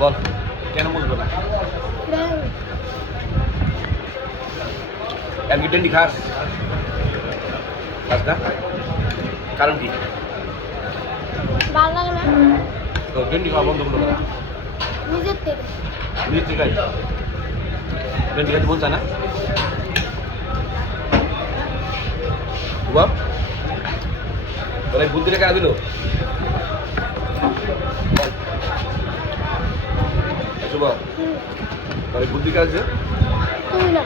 বল কেন বুঝবো না কি ভেন্ডি খাস খাস না কারণ কি ভালো লাগে না তো ভেন্ডি খাওয়া বন্ধ করলো না নিজের থেকে নিজের থেকে খাই ভেন্ডি খাইতে মন চায় না তোর এই বুদ্ধি রেখে দিল শুভ তোর এই বুদ্ধি কাজ তুমি না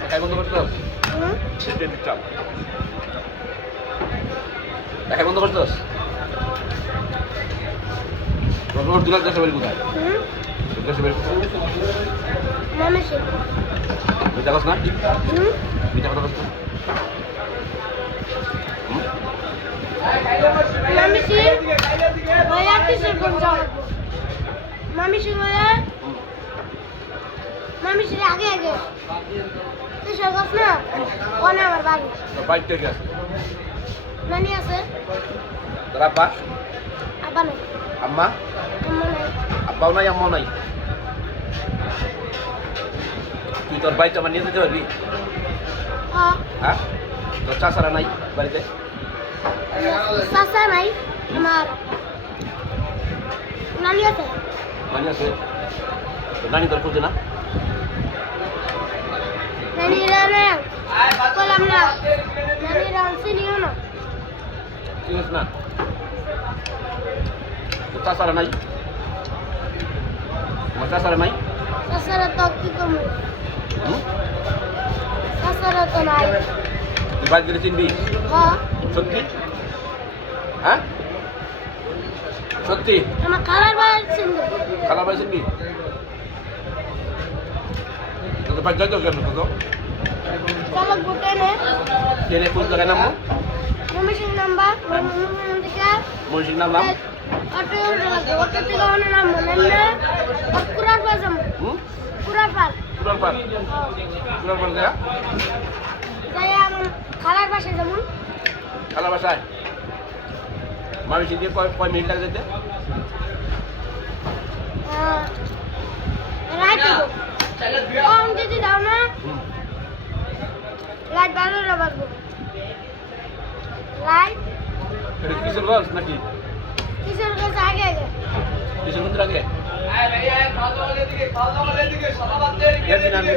দেখাই বন্ধ করতো চাপ দেখাই বন্ধ করতোস তোর দুলাখ দেশে বাড়ি কোথায় দেশে বাড়ি মিঠা কস না মিঠা কথা কস না মামিসির আগে আগে কিশোর গাছ না ওনে আমার বাড়ি বাইক থেকে আছে নানি আছে তোর আব্বা আব্বা নাই আম্মা আম্মা নাই আব্বাও নাই আম্মাও নাই তুই তোর বাইকটা আমার নিয়ে যেতে পারবি হ্যাঁ তোর চাচারা নাই বাড়িতে চাচা নাই আমার নানি আছে নানি আছে তোর নানি তোর খুঁজে না নানি রানে কলাম না নানি রান চিনিও না চিনিস না তোর চাচারা নাই আমার চাচারা নাই চাচারা তো কি করবো চাচারা তো নাই তুই বাইক গেলে চিনবি হ্যাঁ সত্যি হ্যাঁ সত্যি আমার খালার বাড়ি চিনবো খালা ভাই চিনবি তোর বাইক যাইতো কেন তো চালক বুটে নে ট্রেনে কোন জায়গায় নামবো মমিসিং নাম্বার থেকে মসজিদ নামলাম অটো লাগবে অটো থেকে অনে নাম নেমনে কুরার পাল যাবো কুরার পাল কুরার যায় যাই আমার খালার বাসায় যেমন খালা বাসায় মানুষ দিয়ে কয় মিনিট লাগে যেতে রাইট কম যদি দাও না রাইট 12টা বাজবো রাইট কিশোর গঞ্জ নাকি কিশোর কাছে আগে আগে কিশোরগঞ্জের আগে একদিন আমি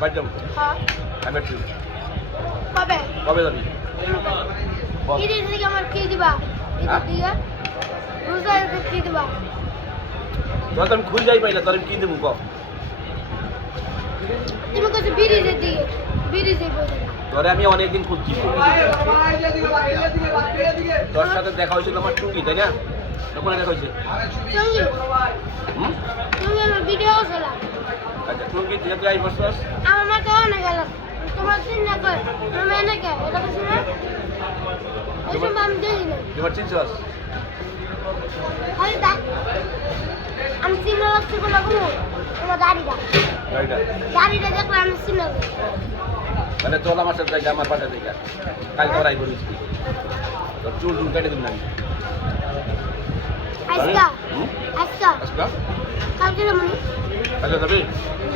বাড়ি যাবো হ্যাঁ আমি একটু কবে কবে যাবি বল। ঈদের দিকে আমার কি দিবা ঈদের দিকে রোজা ঈদের কি দিবা তোর তো আমি খুঁজে যাই পাই না তোর আমি কি দেবো কম তুমি কাছে ব্রিজের দিকে ব্রিজের বই তোরে আমি অনেকদিন খুঁজছি তোর সাথে দেখা হয়েছিল আমার টুঙ্গি তাই না তখন দেখা হয়েছে সঙ্গী হুম সঙ্গী আমার ভিডিও ছিলাম আচ্ছা টুঙ্গি তুই তুই আই বসছস আমার মাকে অনেক গেলাম তোমার চিন্তা কর আমি এনেকে এটা কিছু না ওই সময় আমি দেখি না এবার চিনছস খালি দেখ আমি চিন্তা লাগছি বলে কোনো আমার গাড়িটা গাড়িটা গাড়িটা দেখলে আমি চিন্তা করি মানে চল আমার সাথে যাই আমার পাশে যাই কাল করাই করিস তোর চুল চুল কেটে দিন আমি আজকা আজকা আজকা কালকে যেমন আচ্ছা যাবি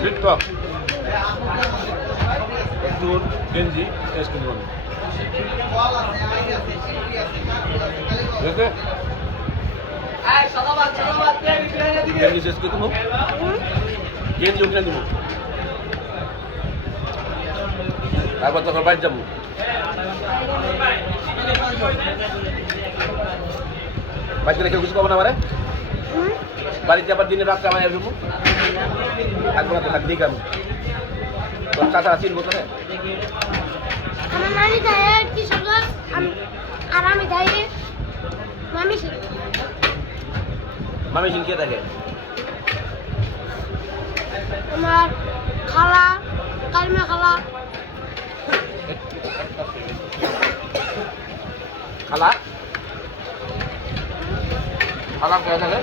ঠিক তো চুল গেঞ্জি শেষ করে দেবো ঠিক আছে গেঞ্জি শেষ করে দেবো গেঞ্জি উঠে দেবো তারপর তখন বাড়ি যাবো বাড়িতে রেখে কিছু পাবো না আমার বাড়িতে আবার দিনে রাত্রে আমার আসবো থাকবো না তো থাকবি কেন তোর চাচা চিনবো তোরে আমার নানি যায় কি সব আমি আর আমি যাই মামি শিখ মামি সিং কে থাকে আমার খালা কালমা খালা খালা খালা কে থাকে